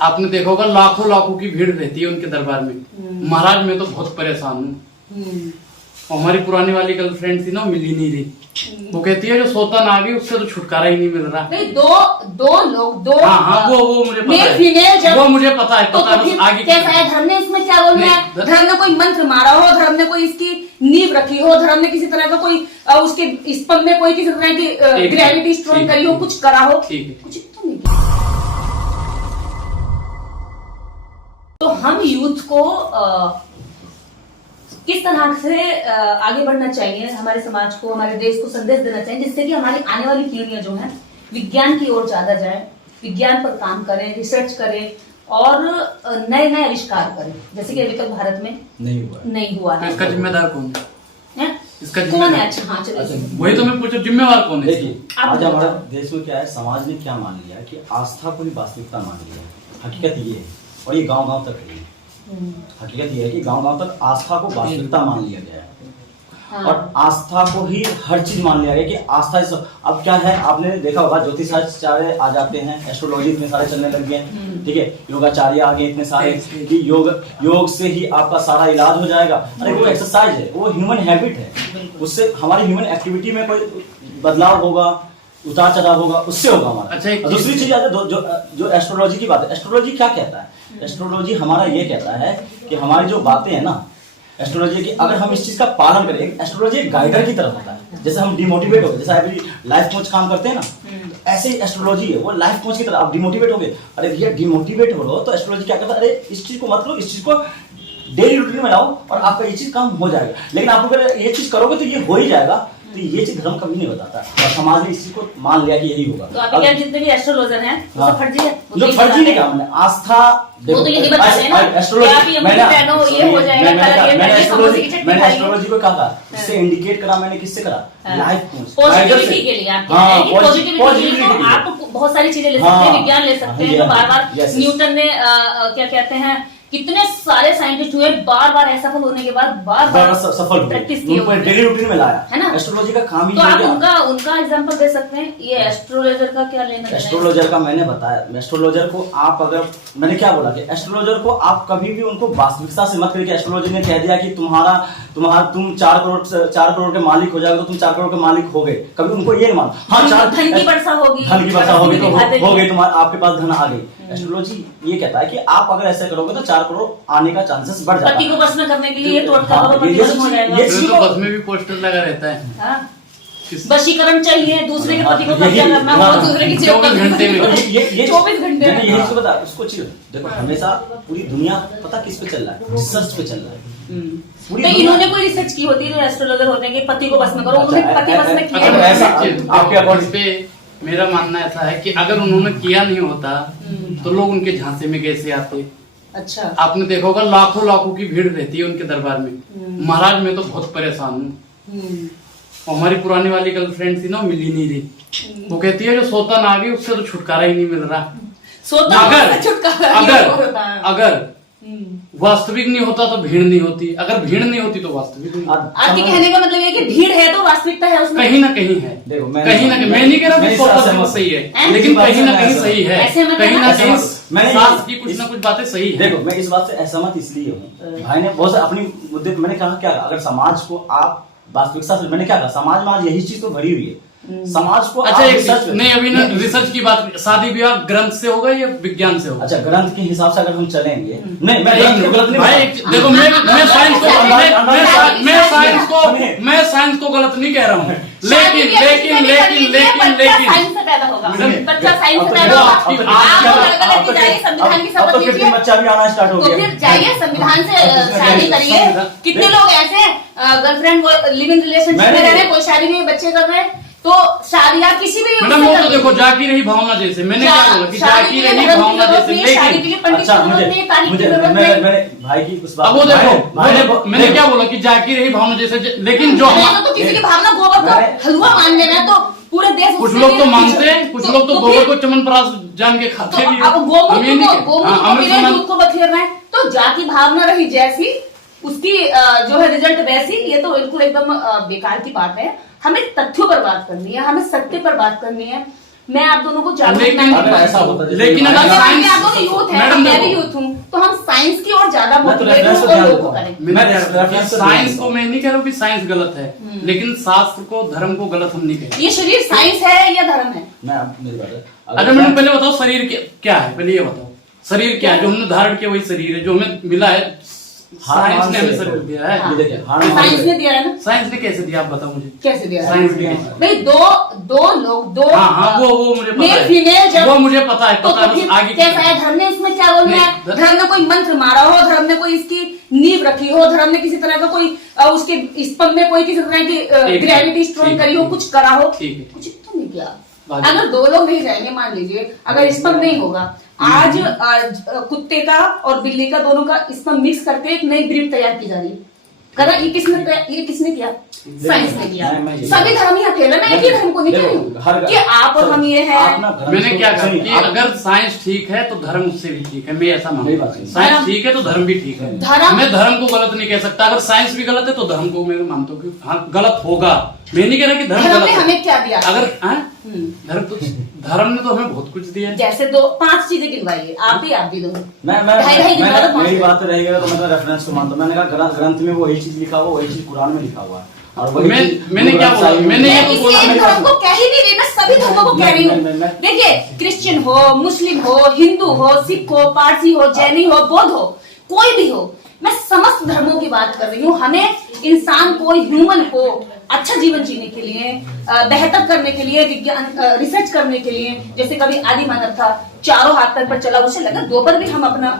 आपने देखा होगा लाखों लाखों की भीड़ रहती है उनके दरबार में। महाराज मैं तो बहुत परेशान हूँ। और हमारी पुरानी वाली गर्लफ्रेंड थी ना, मिल ही नहीं रही। वो कहती है जो सोतन आ गई उससे तो छुटकारा ही नहीं मिल रहा। नहीं, दो लोग दो हाँ वो मुझे पता है, फीमेल जब वो मुझे पता है, पता है आगे कैसा है। धर्म ने इसमें क्या बोलना है? धर्म ने कोई मंत्र मारा हो, धर्म ने कोई इसकी नींव रखी हो, धर्म ने किसी तरह का कोई उसके स्तंभ में कोई किसी तरह की ग्रेविटी स्ट्रॉन्ग करी हो, कुछ करा हो, कुछ तो नहीं। तो हम यूथ को किस तरह से आगे बढ़ना चाहिए, हमारे समाज को, हमारे देश को संदेश देना चाहिए जिससे कि हमारी आने वाली पीढ़ियां जो है विज्ञान की ओर ज्यादा जाए, विज्ञान पर काम करें, रिसर्च करें और नए नए आविष्कार करें, जैसे कि अभी तक भारत में नहीं हुआ है। इसका जिम्मेदार कौन है? इसका कौन है? अच्छा हाँ चलिए, वही तो मैं पूछा, जिम्मेवार कौन है? देखिए आज हमारे देश में क्या है, समाज ने क्या मान लिया कि आस्था को ही वास्तविकता मान लिया है। हकीकत ये है, और ये गांव गांव तक है। हकीकत ये है कि गांव गांव तक आस्था को वास्तविकता मान लिया गया है। हाँ। और आस्था को ही हर चीज मान लिया गया कि आस्था सब। अब क्या है, आपने देखा होगा ज्योतिषाचार्य आ जाते हैं, एस्ट्रोलॉजी इतने सारे चलने लग गए, ठीक है, योगाचार्य आ गए इतने सारे कि योग से ही आपका सारा इलाज हो जाएगा। अरे वो एक्सरसाइज है, वो ह्यूमन हैबिट है, उससे हमारी ह्यूमन एक्टिविटी में कोई बदलाव होगा, उतार चढ़ाव होगा, उससे होगा हमारा। अच्छा, दूसरी चीज जो एस्ट्रोलॉजी की बात है, एस्ट्रोलॉजी क्या कहता है? एस्ट्रोलॉजी हमारा ये कहता है कि हमारी जो बातें हैं ना, एस्ट्रोलॉजी की अगर हम इस चीज का पालन करें, एस्ट्रोलॉजी एक गाइडर की तरह होता है। जैसे हम डिमोटिवेट हो गए, जैसे अभी लाइफ कोच काम करते हैं ना, तो ऐसे ही एस्ट्रोलॉजी है, वो लाइफ कोच की तरह। आप डिमोटिवेट हो गए, अरे भैया डिमोटिवेट हो रहे हो, तो एस्ट्रोलॉजी क्या कहता है, अरे इस चीज को मत लो, इस चीज को डेली रूटीन में लाओ और आपका ये चीज काम हो जाएगा। लेकिन आप अगर ये चीज करोगे तो ये हो ही जाएगा, तो ये चीज धर्म कभी नहीं बताता, और समाज ने इसी को मान लिया कि यही होगा। तो आप क्या जितने भी एस्ट्रोलॉजर हैं वो सब फर्जी है? जो फर्जी नहीं कहा मैंने, आस्था वो तो यही बताते हैं ना, एस्ट्रोलॉजी मैंने एस्ट्रोलॉजी को कहा था, इससे इंडिकेट करा मैंने, किससे करा? लाइफ पॉजिटिविटी के लिए। आप बहुत सारी चीजें ले सकते हैं, विज्ञान ले सकते हैं, तो बार बार न्यूटन ने क्या कहते हैं, कितने सारे साइंटिस्ट हुए, बार बार असफल होने के बाद बार बार सफल प्रैक्टिस डेली रूटीन में लाया है ना। एस्ट्रोलॉजी का काम ही तो आप उनका एग्जांपल दे सकते हैं। ये एस्ट्रोलॉजर का क्या लेना देना? एस्ट्रोलॉजर का मैंने बताया, एस्ट्रोलॉजर को आप अगर, मैंने क्या बोला कि एस्ट्रोलॉजर को आप कभी भी उनको वास्तविकता से मत करिए। एस्ट्रोलॉजर ने कह दिया कि तुम 4 करोड़ के मालिक हो जाओगे, तो तुम 4 करोड़ के मालिक हो गए, कभी उनको ये नहीं मानो। हाँ, धन की वर्षा होगी, तो हो गई, तुम्हारे आपके पास धन आ गई। एस्ट्रोलॉजी ये कहता है कि आप अगर ऐसा करोगे तो 4 करोड़ आने का चांसेस बढ़ जाता है। पति को बस में करने के लिए ये बस में भी पोस्टर लगा रहता है। वशीकरण चाहिए, दूसरे के पति को कब्जा करना हो, दूसरे की 24 घंटे में, 24 घंटे में। यही बता उसको चीज देखो, हमेशा पूरी दुनिया पता किस पे चल रहा है? रिसर्च पे चल रहा है। तो इन्होंने कोई रिसर्च की होती है, जो एस्ट्रोलॉजर होते हैं कि पति को बस में करो, उन्होंने पति बस में किया। आपके अकॉर्डिंग पे मेरा मानना ऐसा है कि अगर उन्होंने किया नहीं होता तो लोग उनके झांसे में कैसे आते? अच्छा, आपने देखा होगा लाखों लाखों की भीड़ रहती है उनके दरबार में। महाराज मैं तो बहुत परेशान हूँ। और हमारी पुरानी वाली गर्लफ्रेंड थी ना, मिल ही नहीं रही। वो कहती है जो सोतन आ गई उससे तो छुटकारा ही नहीं मिल रहा। अगर वास्तविक नहीं होता तो भीड़ नहीं होती, अगर भीड़ नहीं होती तो वास्तविक नहीं। आपके कहने का मतलब ये कि भीड़ है तो वास्तविकता है उसमें कहीं ना कहीं है। देखो कहीं ना कहीं, मैं नहीं कह रहा कि 100% सही है, लेकिन कहीं ना कहीं सही है, कहीं ना कहीं शास्त्र की कुछ ना कुछ बातें सही है। देखो मैं इस बात से असहमत इसलिए हूँ, भाई ने बहुत अपनी मुद्दे, मैंने कहा क्या, अगर समाज को आप वास्तविकता से, मैंने क्या कहा, समाज में आज यही चीज तो भरी हुई है, समाज को। अच्छा एक नहीं, अभी ना रिसर्च की बात, शादी ब्याह ग्रंथ से होगा या विज्ञान से होगा? अच्छा, ग्रंथ के हिसाब से अगर हम चलेंगे, नहीं मैं गलत नहीं भाई, देखो मैं साइंस को गलत नहीं कह रहा हूँ, लेकिन बच्चा भी आना स्टार्ट हो गया, तो फिर जाइए संविधान से शादी करिए। कितने लोग ऐसे गर्लफ्रेंड लिव इन रिलेशनशिप में रह रहे, कोई शादी नहीं, बच्चे कर रहे, तो शादी आप किसी भी मैडम वो तो देखो जाकी रही भावना जैसे, मैंने क्या बोला कि जाकी रही भावना जैसे, लेकिन अच्छा मुझे भाई की उस बात, अब वो देखो मैंने क्या बोला कि जाकी रही भावना जैसे, लेकिन जो तो किसी की भावना गोबर को हलवा मान लेना, तो पूरे देश, कुछ लोग तो मानते हैं, कुछ लोग तो गोबर को च्यवनप्राश जान के खाते भी। अब गोबर दूध को बखेर रहे हैं, तो जाति भावना रही जैसी, उसकी जो है रिजल्ट वैसी। ये तो बिल्कुल एकदम बेकार की बात है। हमें तथ्यों पर बात करनी है, हमें सत्य पर बात करनी है। मैं आप दोनों को जागरूक लेकिन नहीं अगर ऐसा मानती होता हूँ। जैसे लेकिन अगर अगर साइंस आप दोनों यूथ है, मैडम मैं भी देखो, यूथ हूँ, तो हम साइंस की ओर ज्यादा मैं तो मोटिवेट रेफरेंस हो पे और ध्यान लोगों देता को हूँ। करें। मैं रेफरेंस पे साइंस ध्यान को मैं नहीं कह रहा हूँ कि साइंस गलत है, लेकिन शास्त्र को धर्म को गलत हम नहीं कहेंगे। ये शरीर साइंस है या धर्म है? मैं मेरी बात है अच्छा मैडम पहले बताओ शरीर क्या है, पहले ये बताओ शरीर क्या है। जो हमने धारण किया वही शरीर है, जो हमें मिला है साइंस ने हमें शरीर दिया है। हाँ। ये देखिए साइंस ने दिया है ना? साइंस ने कैसे दिया आप बताओ मुझे। कैसे दिया है? साइंस ने कैसे? भाई दो लोग, दो हाँ वो मुझे पता मेल है, फीमेल जब वो मुझे पता है, तो पता है, फिर बस आगे कैसा है? धर्म ने इसमें क्या रोल है? नहीं, धर्म ने कोई मंत्र मारा हो, धर्म ने कोई इसकी नींव रखी हो, धर्म ने किसी तरह का कोई उसके स्तंभ में कोई किसी तरह की ग्रेविटी स्ट्रॉन्ग करी हो, कुछ करा हो, ठीक है। कुछ तो नहीं किया। बाकी- अगर दो लोग नहीं जाएंगे, मान लीजिए अगर स्तंभ नहीं होगा, आज कुत्ते का और बिल्ली का दोनों का स्तंभ मिक्स करके एक नई ब्रीड तैयार की जा रही है। करा ये किसने किया? साइंस ने किया। सभी धर्म ही अकेले, मैं एक ही धर्म को नहीं कह रही हूँ कि आप और हम ये है। मैंने क्या कहा कि अगर साइंस ठीक है तो धर्म उससे भी ठीक है, मैं ऐसा मानता हूँ। साइंस ठीक है तो धर्म भी ठीक है। मैं धर्म को गलत नहीं कह सकता। अगर साइंस भी गलत है तो धर्म को मैं मानता हूँ कि हाँ गलत होगा। मैं नहीं कह रहा कि धर्म धर्म गलत ने है। हमें क्या दिया? अगर धर्म ने तो हमें बहुत कुछ दिया है। जैसे 5 चीजें गिनवाइए, आप भी दो। मैं मेरी बात रहेगा तो मैं रेफरेंस को मानता हूँ। मैंने कहा ग्रंथ में वही चीज लिखा हुआ, वही चीज कुरान में लिखा हुआ है। और मैंने क्या बोला? मैंने ये तो बोला एक धर्म को कह ही नहीं रही, मैं सभी धर्मों को कह रही हूँ। देखिए, क्रिश्चियन हो, मुस्लिम हो, हिंदू हो, सिख हो, पारसी हो, जैनी हो, बौद्ध हो, कोई भी हो, मैं समस्त धर्मों की बात कर रही हूँ। हमें इंसान को, ह्यूमन को अच्छा जीवन जीने के लिए, बेहतर करने के लिए, विज्ञान रिसर्च करने के लिए, जैसे कभी आदि मानव था, चारों हाथ पैर पर चला, उसे लगा 2 पर भी हम अपना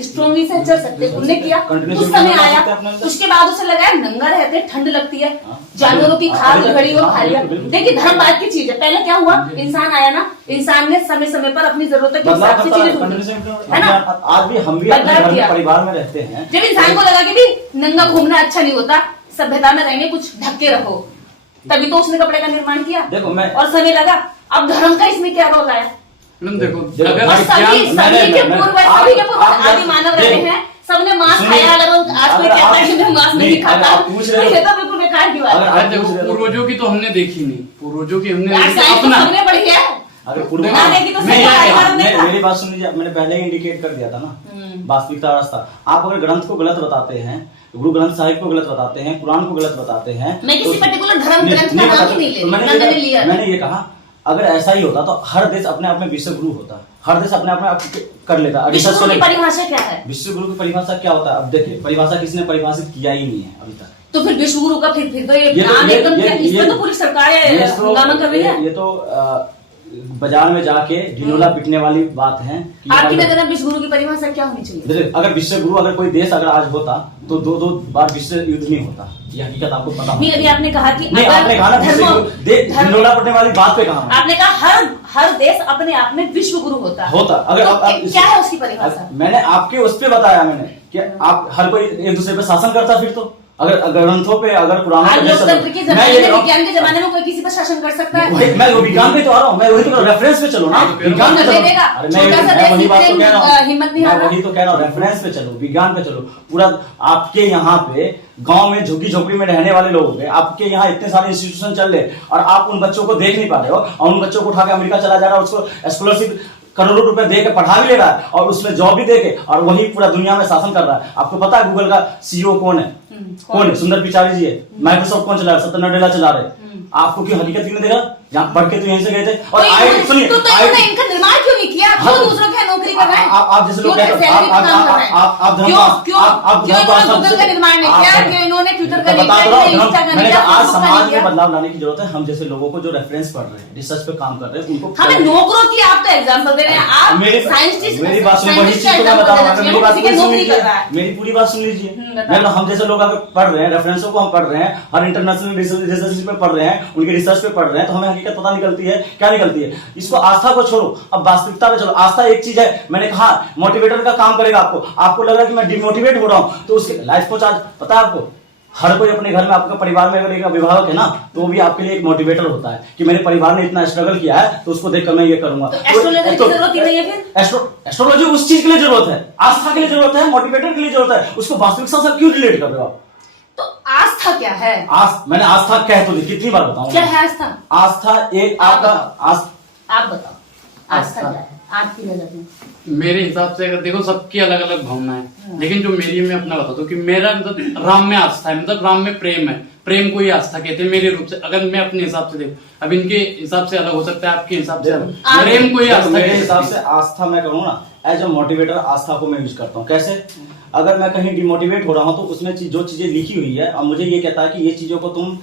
स्ट्रॉन्गली से चल सकते, उनने किया, उस समय आया, उसके बाद उसे लगा नंगा रहते ठंड लगती है, जानवरों की खाल उखड़ी और खा लिया। देखिए धर्म बात की चीज है। पहले क्या हुआ? इंसान आया ना, इंसान ने समय समय पर अपनी जरूरतों के हिसाब से चीजें ढूंढी, है ना? आज भी हम भी अपने घर में परिवार में रहते हैं। जब इंसान को लगा कि भी नंगा घूमना अच्छा नहीं होता, सभ्यता में रहेंगे, कुछ ढक के रहो, तभी तो उसने कपड़े का निर्माण किया। देखो मैं और समय लगा। अब धर्म का इसमें क्या रोल आया? देखो और सभी के पूर्व आदि मानव रहे हैं, सबने मांस खाया। अगर आज कोई कहता है कि मैं मांस नहीं खाता, ये तो बिल्कुल बेकार की बात है। देखो पूर्वजों की तो हमने देखी नहीं, पूर्वजों की हमने अपना हमने बढ़ी है। अगर मेरी बात सुन लीजिए, मैंने पहले ही इंडिकेट कर दिया था ना वास्तविकता रास्ता। आप अगर ग्रंथ को गलत बताते हैं, गुरु ग्रंथ साहिब को गलत बताते हैं, कुरान को गलत बताते हैं, मैं किसी पर्टिकुलर धर्म ग्रंथ का नाम ही नहीं ले रही, मैंने ये कहा अगर ऐसा ही होता तो हर देश अपने आप में विश्व गुरु होता, हर देश अपने आप में कर लेता। विश्व गुरु की परिभाषा क्या है? विश्व गुरु की परिभाषा क्या होता है? अब देखिए, परिभाषा किसी ने परिभाषित किया ही नहीं है अभी तक। तो फिर विश्व गुरु का फिर तो ये नाम एकदम क्या, इसमें तो पूरी सरकार हंगामा कर रही है। ये तो बाजार में जाके ढिंडोरा पिटने वाली बात है। आपकी नजर में विश्व गुरु की परिभाषा क्या होनी चाहिए? अगर विश्व गुरु, अगर कोई देश अगर आज होता तो 2 बार विश्व युद्ध नहीं होता। ये हकीकत आपको पता नहीं, अभी आपने कहा कि नहीं, आपने कहा ना ढिंडोरा पिटने वाली बात पे कहा। आपने कहा हर देश अपने आप में विश्व गुरु होता। अगर क्या है उसकी परिभाषा? मैंने आपके उस पे बताया मैंने कि आप हर कोई एक दूसरे पे शासन करता। फिर तो अगर ग्रंथों पे, अगर पुराणों पे, लोकतंत्र के जमाने में, विज्ञान के जमाने में कोई किसी पर शासन कर सकता है? मैं वो विज्ञान पे तो आ रहा हूँ, मैं वही तो रेफरेंस पे चलो ना, विज्ञान पे चलो। वही बात तो कह रहा हूँ, हिम्मत नहीं आ रहा, वही तो कह रहा हूँ, रेफरेंस पे चलो, विज्ञान पे चलो। पूरा आपके यहाँ पे गांव में झुग्गी झोपड़ी में रहने वाले लोग हैं, आपके यहाँ इतने सारे इंस्टीट्यूशन चल रहे और आप उन बच्चों को देख नहीं पा रहे हो, और उन बच्चों को उठा के अमेरिका चला जा रहा है, उसको स्कॉलरशिप करोड़ों रुपए दे के पढ़ा भी ले रहा है और उसमें जॉब भी दे के, और वही पूरा दुनिया में शासन कर रहा है। आपको पता है गूगल का सीईओ कौन है? कौन है? सुंदर पिचाई जी है। माइक्रोसॉफ्ट कौन चला रहा है? सत्य नाडेला चला रहे। आपको क्यों हकीकत क्यों नहीं देखा? यहाँ पढ़ के तो यहीं से गए थे। और सुनिए, तो इनका निर्माण क्यों नहीं किया? क्यों दूसरों के नौकरी कर रहे हैं? आप जैसे लोग गूगल का निर्माण नहीं किया, क्यों इन्होंने ट्विटर का नहीं किया, इंस्टा का नहीं किया? आज समाज में बदलाव लाने की जरूरत है। हम जैसे लोगों को जो रेफरेंस पढ़ रहे हैं, रिसर्च पे काम कर रहे हैं, उनको हमें नौकरों की आप तो एग्जाम्पल दे रहे हैं। आप साइंटिस्ट, मेरी बात सुन, वही चीज मैं बता रहा हूँ, मेरी बात सुन लीजिए, मेरी पूरी बात सुन लीजिए। हम जैसे लोग अगर पढ़ रहे हैं, रेफरेंसों को हम पढ़ रहे हैं, हर इंटरनेशनल रिसर्च पे पढ़ रहे हैं, उनके रिसर्च पे पढ़ रहे हैं, तो हमें हकीकत पता निकलती है। क्या निकलती है? इसको आस्था को छोड़ो, अब वास्तविकता पे चलो। आस्था एक चीज है, मैंने कहा मोटिवेटर का काम करेगा। आपको लग रहा है कि मैं डिमोटिवेट हो रहा हूं, तो उसके लाइफ को चार्ज पता है आपको। हर कोई अपने घर में, आपका परिवार में अगर एक अभिभावक है ना, तो वो भी आपके लिए एक मोटिवेटर होता है कि मेरे परिवार ने इतना स्ट्रगल किया है, तो उसको देखकर मैं ये करूंगा। एस्ट्रोलॉजी की जरूरत ही नहीं है फिर? एस्ट्रोलॉजी उस चीज के लिए जरूरत है, आस्था के लिए जरूरत है, मोटिवेटर के लिए जरूरत है। उसको वास्तविकता से क्यों रिलेट कर रहे हो आप? तो आस्था क्या है? मैंने आस्था कह तो दी, कितनी बार बताऊं? क्या है आस्था? आस्था एक आपका आप बताओ आस्था क्या है आपकी नजर में? मेरे हिसाब से अगर देखो सबकी अलग अलग भावना है, लेकिन जो मेरी है मैं अपना बताता हूँ कि मेरा मतलब राम में आस्था है, मतलब राम में प्रेम है, प्रेम को ही आस्था कहते हैं मेरे रूप से। अगर मैं अपने हिसाब से देखूं, अब इनके हिसाब से अलग हो सकता है, आपके हिसाब से अलग, प्रेम को ही आस्था मेरे कहते हिसाब हैं। से आस्था मैं कहूँ ना, एज अ मोटिवेटर आस्था को मैं यूज करता हूँ। कैसे? अगर मैं कहीं डिमोटिवेट हो रहा हूँ तो उसमें जो चीजें लिखी हुई है और मुझे ये कहता है कि ये चीजों को तुम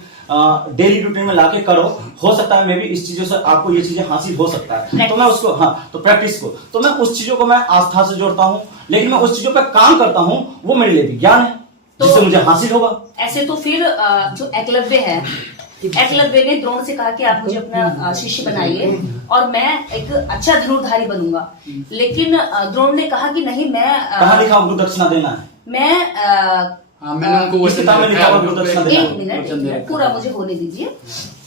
डेली रूटीन में लाके करो, हो सकता है मे भी इस चीजों से आपको ये चीजें हासिल हो सकता है, तो मैं उसको तो प्रैक्टिस को, तो मैं उस चीजों को मैं आस्था से जोड़ता हूँ, लेकिन मैं उस चीजों पर काम करता हूँ, वो मेरे लिए विज्ञान है जिससे मुझे हासिल होगा। ऐसे तो फिर जो एकलव्य है, एकलव्य ने द्रोण से कहा कि आप मुझे अपना शिष्य बनाइए और मैं एक अच्छा धनुर्धारी बनूंगा, लेकिन द्रोण ने कहा कि नहीं, मैं कहाँ लिखा गुरु दक्षिणा देना है? मैं मैंने उनको इस किताब में लिखा हुआ गुरु दक्षिणा देना है। एक मिनट पूरा मुझे होने दीजिए।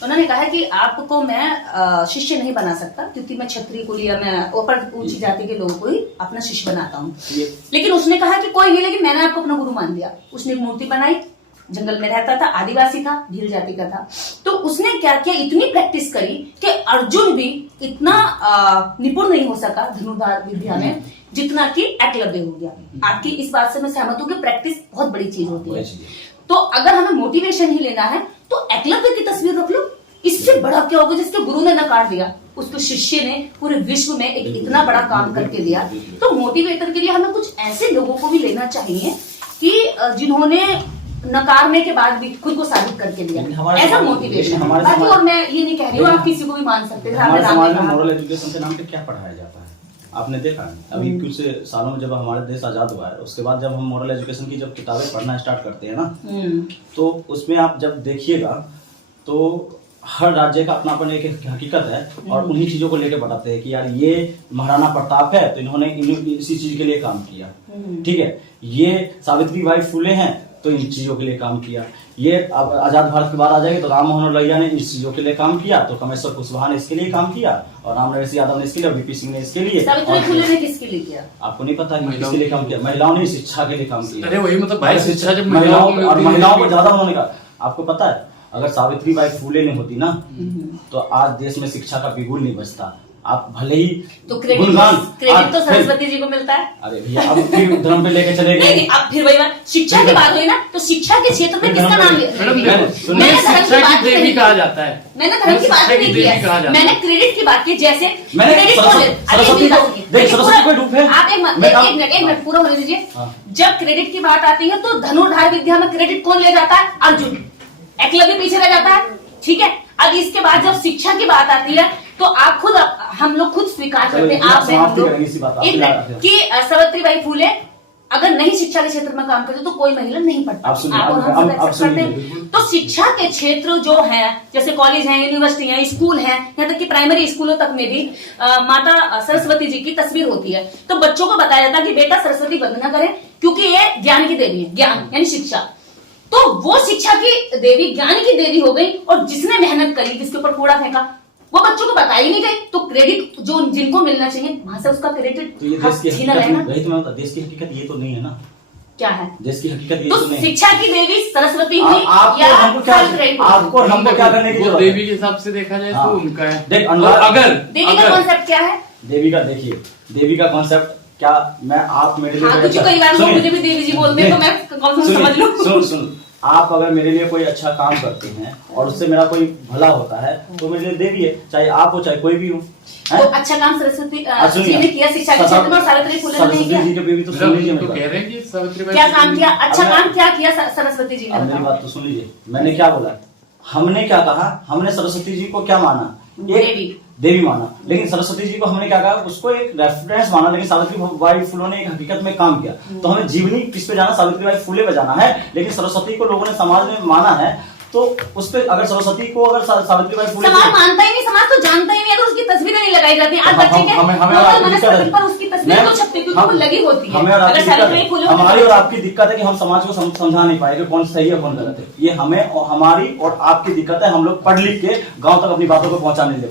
उन्होंने कहा कि आपको मैं शिष्य नहीं बना सकता, क्योंकि मैं क्षत्रिय को लिया, मैं ऊपर ऊंची जाति के लोगों को ही अपना शिष्य बनाता हूँ। लेकिन उसने कहा कि कोई नहीं, लेकिन मैंने आपको अपना गुरु मान लिया। उसने एक मूर्ति बनाई, जंगल में रहता था, आदिवासी था, भील जाति का था, तो उसने क्या किया, इतनी प्रैक्टिस करी कि अर्जुन भी इतना निपुण नहीं हो सका धनुर्धार विद्या में जितना कि एकलव्य हो गया। आपकी इस बात से मैं सहमत हूँ कि प्रैक्टिस बहुत बड़ी चीज होती है। तो अगर हमें मोटिवेशन ही लेना है तो एकलव्य की तस्वीर रख लो, इससे बड़ा क्या होगा जिसके गुरु ने नकार दिया, उसके शिष्य ने पूरे विश्व में एक इतना बड़ा काम करके दिया। तो मोटिवेटर के लिए हमें कुछ ऐसे लोगों को भी लेना चाहिए कि जिन्होंने नकारने के बाद भी खुद को साबित करके दिया, ऐसा मोटिवेशन। बाकी और मैं ये नहीं कह रही हूँ आप किसी को भी मान सकते हैं। हमारे समाज में मोरल एजुकेशन के नाम पे क्या पढ़ाया जाता है आपने देखा है? अभी कुछ सालों में जब हमारा देश आजाद हुआ है, उसके बाद जब हम मोरल एजुकेशन की जब किताबें पढ़ना स्टार्ट करते हैं ना, तो उसमें आप जब देखिएगा तो हर राज्य का अपना अपना एक हकीकत है और उन्हीं चीजों को लेकर बताते हैं कि यार ये महाराणा प्रताप है तो इन्होंने इसी चीज के लिए काम किया, ठीक है, ये सावित्री बाई फुले हैं तो इन चीजों के लिए काम किया, ये अब आजाद भारत के बाद आ जाएंगे तो राम मनोहर लोहिया ने इस चीजों के लिए काम किया, तो कमेश्वर कुशवाहा ने इसके लिए काम किया, और राम नरेश यादव ने इसके लिए, वीपी सिंह ने इसके लिए। सावित्री फुले ने किसके लिए किया? आपको नहीं पता कि किसके लिए काम किया? महिलाओं ने शिक्षा के लिए काम किया। अरे वही मतलब भाई शिक्षा जब महिलाओं को ज्यादा उन्होंने कहा। आपको पता है अगर सावित्री बाई फुले नहीं होती ना तो आज देश में शिक्षा का बिगुल नहीं बचता। आप भले ही तो क्रेडिट तो सरस्वती जी को मिलता है। अरे भैया अब फिर धर्म पे लेके चले गए। नहीं, अब फिर वही बात, शिक्षा की बात हुई ना, तो शिक्षा के क्षेत्र में किसका नाम लिया? मैंने शिक्षा की देवी कहा जाता है, मैंने धर्म की बात नहीं की, मैंने क्रेडिट की बात की। जैसे एक मिनट पूरा होने दीजिए। जब क्रेडिट की बात आती है तो धनुर्धार विद्या में क्रेडिट कौन ले जाता है? अर्जुन। एकलव्य पीछे रह जाता है, ठीक है। अब इसके बाद जब शिक्षा की बात आती है तो आप खुद, हम लोग खुद स्वीकार करते हैं, आप कि सावित्री बाई फुले अगर नहीं शिक्षा के क्षेत्र में काम करते तो कोई महिला नहीं पढ़ पाती। आप और हम सब एक्सेप्ट करते हैं। तो शिक्षा के क्षेत्र जो है, जैसे कॉलेज है, यूनिवर्सिटी है, स्कूल है, यहाँ तक कि प्राइमरी स्कूलों तक में भी माता सरस्वती जी की तस्वीर होती है। तो बच्चों को बताया जाता है कि बेटा सरस्वती वंदना करें क्योंकि ये ज्ञान की देवी है, ज्ञान यानी शिक्षा। तो वो शिक्षा की देवी, ज्ञान की देवी हो गई, और जिसने मेहनत करी, जिसके ऊपर कूड़ा फेंका, वो बच्चों को बताई नहीं गई, तो क्रेडिट जो जिनको मिलना चाहिए वहां से उसका क्रेडिट छीना गया ना। वही तो मैं बता, देश की हकीकत ये तो नहीं है ना। क्या है देश की हकीकत? ये तो नहीं। शिक्षा की देवी सरस्वती हुई या आपको हमको क्या करने की जरूरत है? देवी के हिसाब से देखा जाए तो उनका है। देख अगर देवी का कॉन्सेप्ट क्या है? देवी का देखिए, देवी का कॉन्सेप्ट क्या, मैं आप मेरे लिए कई बार मुझे भी देवी जी बोलते हैं तो मैं कौन सा समझ लूं। सुन, आप अगर मेरे लिए कोई अच्छा काम करते हैं और उससे मेरा कोई भला होता है तो मेरे लिए देवी है, चाहे आप हो चाहे कोई भी हो। तो अच्छा काम सरस्वती जी ने किया शिक्षा के क्षेत्र में, और सावित्री फुले ने नहीं किया। तो सुन लीजिए, तो कह रहे हैं कि सावित्री क्या काम किया, अच्छा काम क्या किया सरस्वती जी ने? मेरी बात तो सुन लीजिए, मैंने क्या बोला, हमने क्या कहा, हमने सरस्वती जी को क्या माना? देवी माना, लेकिन सरस्वती जी को हमने क्या कहा, उसको एक रेफरेंस माना, लेकिन सावित्री बाई फुले ने एक हकीकत में काम किया। तो हमें जीवनी किस पे जाना, सावित्री बाई फुले पे जाना है, लेकिन सरस्वती को लोगों ने समाज में माना है, तो उस पे अगर सरस्वती को, अगर सावित्री बाई फुले, समाज मानता ही नहीं, समाज तो जानता ही नहीं, अगर उसकी तस्वीरें नहीं लगाई जाती। आज बच्चे के पर उसकी तस्वीर तो छपती क्योंकि वो लगी होती है। अगर सावित्री फुले, हमारी और आपकी दिक्कत है कि हम समाज को समझा नहीं पाए कि कौन सही है कौन गलत है। ये हमें और हमारी और आपकी दिक्कत है, हम लोग पढ़ लिख के गाँव तक अपनी बातों को पहुंचा नहीं दे